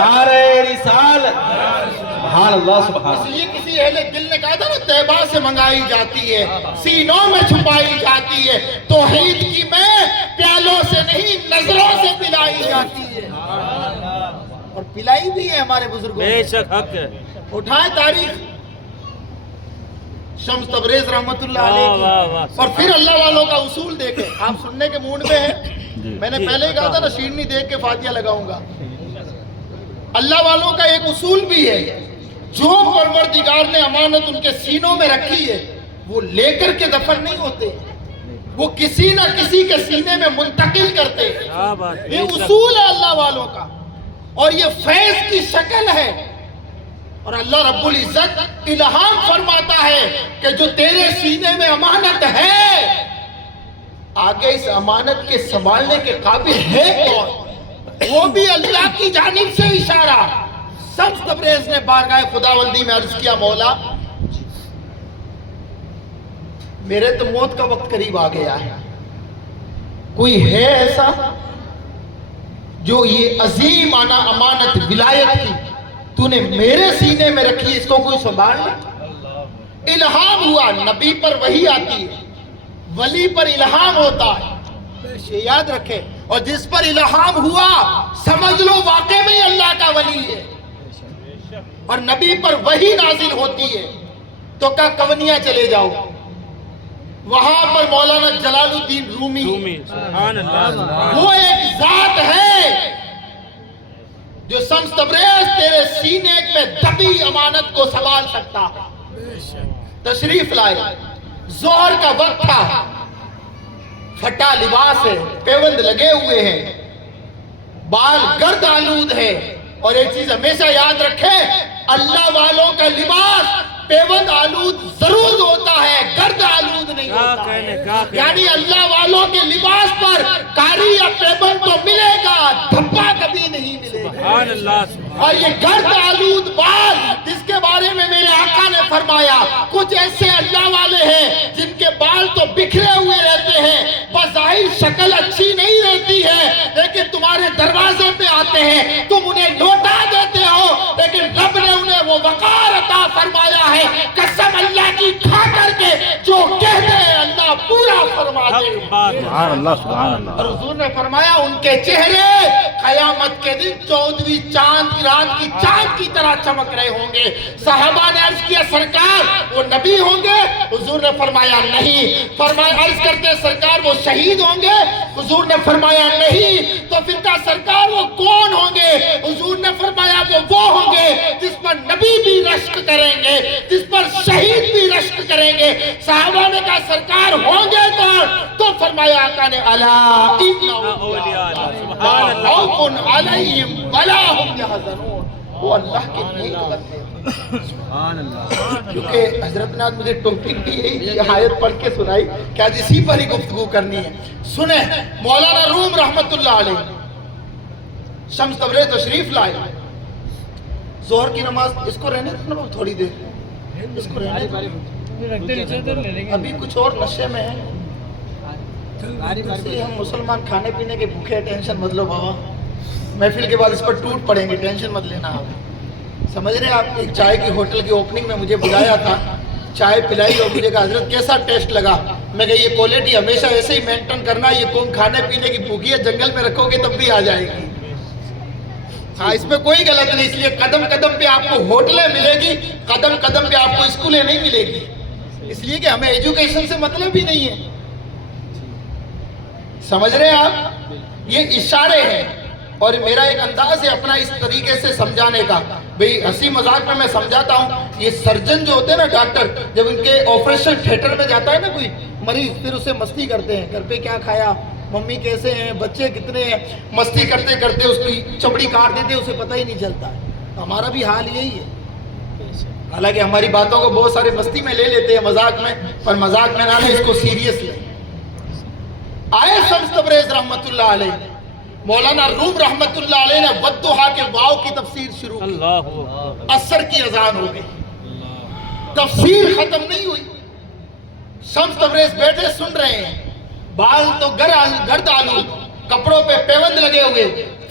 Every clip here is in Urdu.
نعرہ رسالت، سبحان اللہ سبحان اس اللہ۔ لیے کسی اہل دل نے کہا تھا نا طیبہ سے منگائی جاتی ہے، سینوں میں چھپائی جاتی ہے، توحید کی میں پیالوں سے نہیں نظروں سے پلائی جاتی ہے، اور پلائی بھی ہے ہمارے بزرگوں بے نے۔ شک حق ہے۔ اٹھائے تاریخ شمس تبریز رحمت اللہ علیہ واہ، واہ، واہ۔ کی، اور پھر اللہ والوں کا اصول دیکھیں۔ آپ سننے کے موڈ میں ہیں؟ میں نے پہلے ہی کہا تھا نا شیرنی دیکھ کے فاتحہ لگاؤں گا۔ اللہ والوں کا ایک اصول بھی ہے، جو پروردگار نے امانت ان کے سینوں میں رکھی ہے وہ لے کر کے دفن نہیں ہوتے، وہ کسی نہ کسی کے سینے میں منتقل کرتے ہیں۔ کیا بات ہے، یہ بے شک۔ اصول ہے اللہ والوں کا، اور یہ فیض کی شکل ہے۔ اور اللہ رب العزت الہام فرماتا ہے کہ جو تیرے سینے میں امانت ہے، آگے اس امانت کے سنبھالنے کے قابل ہے کون؟ وہ بھی اللہ کی جانب سے اشارہ۔ شمس تبریز نے بارگاہ خداوندی میں عرض کیا، مولا میرے تو موت کا وقت قریب آ گیا ہے، کوئی ہے ایسا جو یہ عظیم امانت ولایت کی تو نے میرے سینے میں رکھی، اس کو کوئی سنبھال لے؟ الہام ہوا، نبی پر وحی آتی ہے، ولی پر الہام ہوتا ہے، یہ یاد رکھے۔ اور جس پر الہام ہوا سمجھ لو واقع میں اللہ کا ولی ہے۔ اور نبی پر وحی نازل ہوتی ہے تو کہا کونیا چلے جاؤ، وہاں پر مولانا جلال الدین رومی، سبحان اللہ، وہ ایک ذات ہے جو شمس تبریز تیرے سینے میں دبی امانت کو سنبھال سکتا ہے۔ تشریف لائے، ظہر کا وقت تھا، پھٹا لباس ہے، پیوند لگے ہوئے ہیں، بال گرد آلود ہے، اور ایک چیز ہمیشہ یاد رکھے، اللہ والوں کا لباس پیوند آلود ضرور ہوتا ہے، گرد آلود نہیں کیا ہوتا کہنے، ہے۔ کیا کہنے۔ یعنی اللہ والوں کے لباس پر کاری یا پیوند تو ملے گا، دھبا کبھی نہیں ملے گا۔ سبحان اللہ، اور یہ گرد آلود بال جس کے بارے میں میرے آقا نے فرمایا، کچھ ایسے اللہ والے ہیں جن کے بال تو بکھرے ہوئے رہتے ہیں، بظاہر شکل اچھی نہیں رہتی ہے، لیکن تمہارے دروازے پہ آتے ہیں، تم انہیں لوٹا دیتے ہو، لیکن رب نے انہیں وہ وقار عطا فرمایا ہے۔ قسم اللہ کی کھا کر کے جو کہتے ہیں اللہ پورا فرما دے۔ حق بات ہے۔ سبحان اللہ سبحان اللہ۔ اور حضور نے فرمایا ان کے چہرے قیامت کے دن 14ویں چاند کی رات کی چاند کی طرح چمک رہے ہوں گے۔ صحابہ نے عرض کیا سرکار وہ نبی ہوں گے؟ حضور نے فرمایا نہیں۔ فرمایا عرض کرتے سرکار وہ شہید ہوں گے؟ حضور نے فرمایا نہیں۔ تو پھر کہا سرکار وہ کون ہوں گے؟ حضور نے فرمایا وہ ہوں گے جس پر نبی بھی رشک کریں گے، جس پر شہید بھی رشک کریں گے۔ صحابہ نے کہا سرکار ہوں گے کون؟ تو فرمایا آقا نے الا اولیاء اللہ، سبحان اللہ۔ خوف علیہم ولا هم يحزنون، وہ اللہ کے نیک بندے ہیں۔ کیونکہ حضرت نے آج مجھے ٹاپک دی ہے، یہ آیت پڑھ کے سنائی کہ آج اسی پر ہی گفتگو کرنی ہے۔ سنیں مولانا روم رحمت اللہ علیہ شمس تبریز تشریف لائے، ظہر کی نماز اس کو رہنے دو تھوڑی دیر، اس کو رہنے دو، ابھی کچھ اور نشے میں ہے۔ ہم مسلمان کھانے پینے کے بھوکے ہیں، ٹینشن مت لو بابا، محفل کے بعد اس پر ٹوٹ پڑیں گے، ٹینشن مت لینا آپ۔ سمجھ رہے ہیں آپ؟ ایک چائے کی ہوٹل کی اوپننگ میں مجھے بلایا تھا، چائے پلائی اور مجھے کہا حضرت کیسا ٹیسٹ لگا؟ میں کہا یہ کوالٹی ہمیشہ ایسے ہی مینٹین کرنا، یہ قوم کھانے پینے کی بھوکی ہے، جنگل میں رکھو گے تب بھی آ جائے گی۔ ہاں اس میں کوئی غلط نہیں، اس لیے قدم قدم پہ آپ کو ہوٹلیں ملے گی، قدم قدم پہ آپ کو اسکولیں نہیں ملے گی، اس لیے کہ ہمیں ایجوکیشن سے مطلب ہی نہیں ہے۔ سمجھ رہے ہیں آپ؟ یہ اشارے ہیں، اور میرا ایک انداز ہے اپنا اس طریقے سے سمجھانے کا، بھئی ہنسی مذاق میں سمجھاتا ہوں۔ یہ سرجن جو ہوتے ہیں نا، ڈاکٹر، جب ان کے آپریشن تھیٹر میں جاتا ہے نا کوئی مریض، پھر اسے مستی کرتے ہیں، گھر پہ کیا کھایا، ممی کیسے ہیں، بچے کتنے ہیں، مستی کرتے کرتے اس کی چمڑی کاٹ دیتے، اسے پتہ ہی نہیں چلتا۔ ہمارا بھی حال یہی ہے، حالانکہ ہماری باتوں کو بہت سارے مستی میں لے لیتے ہیں، مذاق میں، پر مذاق میں نہ لیں، اس کو سیریس لیں۔ آئے شمس تبریز رحمت اللہ علیہ، مولانا روم رحمت اللہ علیہ نے والضحیٰ کے واو کی تفسیر شروع کی، عصر کی اذان ہو گئی، تفسیر ختم نہیں ہوئی، شمس تبریز بیٹھے سن رہے ہیں، بال تو گرد آلود، کپڑوں پہ پیوند لگے ہوئے،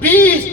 20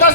10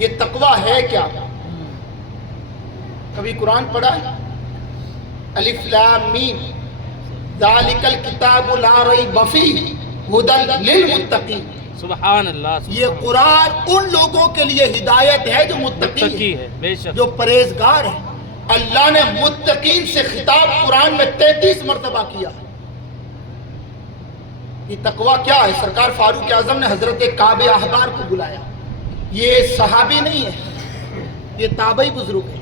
یہ تقوی ہے کیا؟ کبھی قرآن پڑھا؟ الف لام میم ذالک الکتاب لا ریب فیہ ھدی للمتقین. سبحان اللہ. یہ قرآن ان لوگوں کے لیے ہدایت ہے جو متقی ہے، بے شک. جو پرہیزگار ہے. اللہ نے متقین سے خطاب قرآن میں 33 مرتبہ کیا. یہ تقوی کیا ہے؟ سرکار فاروق اعظم نے حضرت کعب احبار کو بلایا. یہ صحابی نہیں ہے، یہ تابعی بزرگ ہے.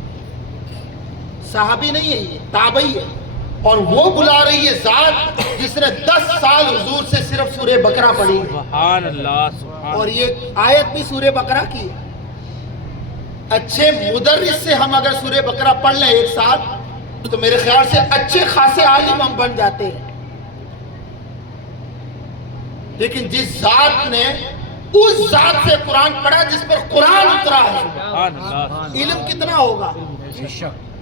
صحابی نہیں ہے، یہ تابعی ہے. اور وہ بلا رہی ہے ذات جس نے 10 سال حضور سے صرف سورہ بقرہ پڑھی ہے. سبحان اللہ. سبحان. اور یہ آیت بھی سورہ بقرہ کی ہے. اچھے مدرس سے ہم اگر سورہ بقرہ پڑھ لیں ایک ساتھ تو میرے خیال سے اچھے خاصے عالم ہم بن جاتے ہیں. لیکن جس ذات نے اس ذات سے قرآن پڑھا جس پر قرآن اترا ہے، سبحان اللہ. علم کتنا ہوگا؟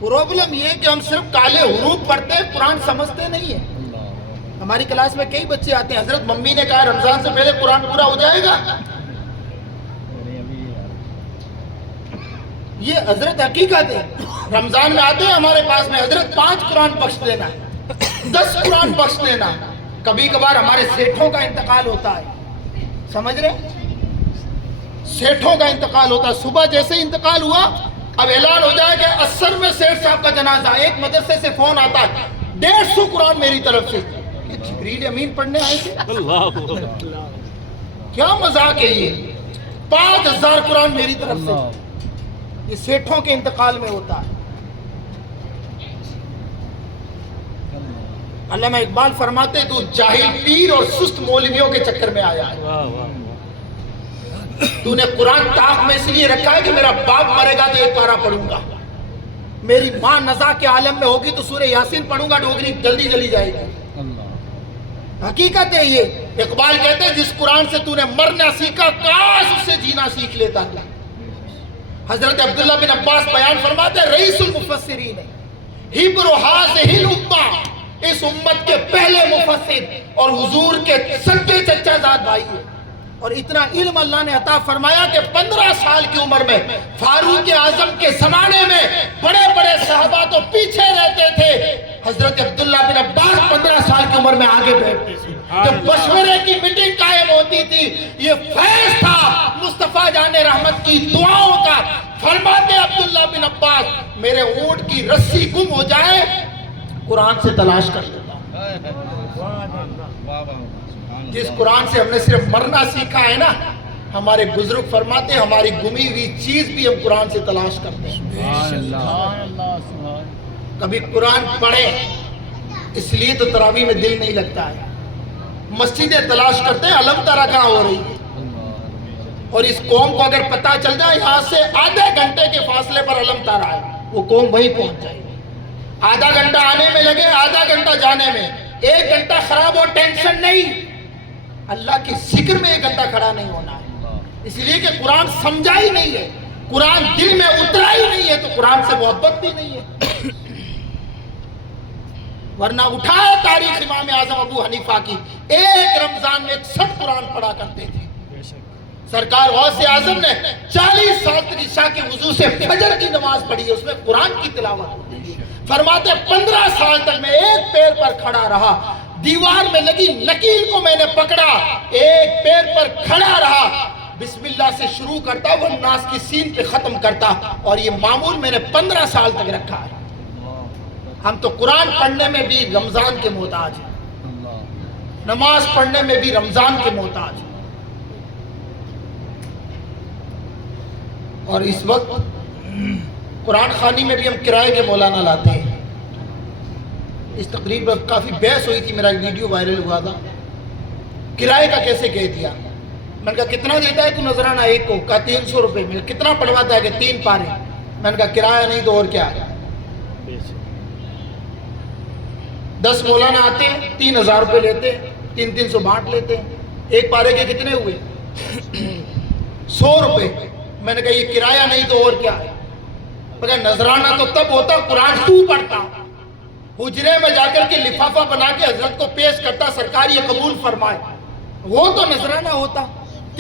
پرابلم یہ کہ ہم صرف کالے حروف پڑھتے ہیں، قرآن سمجھتے نہیں ہیں. ہماری کلاس میں کئی بچے آتے ہیں، حضرت ممی نے کہا رمضان سے پہلے قرآن پورا ہو جائے گا. یہ حضرت حقیقت ہے. رمضان میں آتے ہیں ہمارے پاس میں، حضرت 5 قرآن بخش دینا، 10 قرآن بخش دینا. کبھی کبھار ہمارے سیٹھوں کا انتقال ہوتا ہے، سمجھ رہے؟ سیٹھوں کا انتقال ہوتا ہے. صبح جیسے انتقال ہوا اب اعلان ہو جائے کہ عصر میں سیٹھ صاحب کا جنازہ. ایک مدرسے سے فون آتا ہے 150 قرآن میری طرف سے. یہ جبریل امین پڑھنے آئے تھے. اللہ. کیا مذاق ہے یہ؟ 5000 قرآن میری طرف سے. یہ سیٹھوں کے انتقال میں ہوتا ہے. علامہ اقبال فرماتے تو جاہل پیر اور سست مولویوں کے چکر میں آیا ہے. واہ واہ. تو نے قرآن طاق میں اس لیے رکھا ہے کہ میرا باپ مرے گا تو ایک پارہ پڑھوں گا، میری ماں نزا کے عالم میں ہوگی تو سورہ یاسین پڑھوں گا، ڈوگری جلدی چلی جائے گی. حقیقت ہے یہ. اقبال کہتے ہیں جس قرآن سے تو نے مرنا سیکھا کاش اس سے جینا سیکھ لیتا. حضرت عبداللہ بن عباس بیان فرماتے ہیں رئیس المفسرین ہبر حاذہ الامہ، اس امت کے پہلے مفسر اور حضور کے سچے چچا زاد بھائی ہیں. اور اتنا علم اللہ نے عطا فرمایا کہ 15 سال کی عمر میں فاروق اعظم کے زمانے میں بڑے بڑے صحابہ تو پیچھے رہتے تھے، حضرت عبداللہ بن عباس 15 سال کی عمر میں آگے بیٹھتے تھے. جب مشورے کی میٹنگ قائم ہوتی تھی یہ فیض تھا مصطفیٰ جان رحمت کی دعاؤں کا. فرماتے عبداللہ بن عباس میرے اونٹ کی رسی گم ہو جائے قرآن سے تلاش کر لیتا ہوں. جس قرآن سے ہم نے صرف مرنا سیکھا ہے نا، ہمارے بزرگ فرماتے ہیں ہماری گمی ہوئی چیز بھی ہم قرآن سے تلاش کرتے ہیں. کبھی قرآن پڑھے اس لیے تو تراویح میں دل نہیں لگتا ہے. مسجدیں تلاش کرتے ہیں علم ترا کہاں ہو رہی ہے. اور اس قوم کو اگر پتہ چل جائے یہاں سے آدھے گھنٹے کے فاصلے پر علم تارا ہے وہ قوم وہیں پہنچ جائے گی. آدھا گھنٹہ آنے میں لگے، آدھا گھنٹہ جانے میں، 1 گھنٹہ خراب ہو ٹینشن نہیں. اللہ کی ذکر میں 1 گھنٹہ کھڑا نہیں ہونا ہے. اس لیے کہ قرآن سمجھا ہی نہیں ہے، قرآن دل میں اترا ہی نہیں ہے تو قرآن سے محبت بھی نہیں ہے. ورنہ اٹھائے تاریخ امام اعظم ابو حنیفہ کی، ایک رمضان میں 61 قرآن پڑھا کرتے تھے. سرکار غوث اعظم نے 40 سال تک عشاء کے وضو سے فجر کی نماز پڑھی ہے، اس میں قرآن کی تلاوت ہوتی ہے. فرماتے 15 سال تک میں ایک پیر پر کھڑا رہا، دیوار میں لگی لکیر کو میں نے پکڑا، ایک پیر پر کھڑا رہا، بسم اللہ سے شروع کرتا وہ ناس کی سین پہ ختم کرتا. اور یہ معمول میں نے 15 سال تک رکھا ہے. ہم تو قرآن پڑھنے میں بھی رمضان کے محتاج ہیں، نماز پڑھنے میں بھی رمضان کے محتاج ہیں. اور اس وقت قرآن خوانی میں بھی ہم کرائے کے مولانا لاتے ہیں. اس تقریب میں کافی بحث ہوئی تھی، میرا ایک ویڈیو وائرل ہوا تھا. کرائے کا کیسے کہہ دیا؟ میں نے کہا کتنا دیتا ہے تو نذرانہ ایک کو؟ کہا 300 روپے. میں کتنا پڑھواتا ہے؟ کہ 3 پارے. میں نے کہا کرایہ نہیں تو اور کیا ہے؟ 10 مولانا آتے ہیں 3000 روپے لیتے ہیں، 300 بانٹ لیتے ہیں. ایک پارے کے کتنے ہوئے؟ 100 روپے. میں نے کہا یہ کرایہ نہیں تو اور کیا ہے؟ مگر نذرانہ تو تب ہوتا قرآن تو پڑھتا، حجرے میں جا کر کے لفافہ بنا کے حضرت کو پیش کرتا، سرکار یہ قبول فرمائے، وہ تو نذرانہ ہوتا.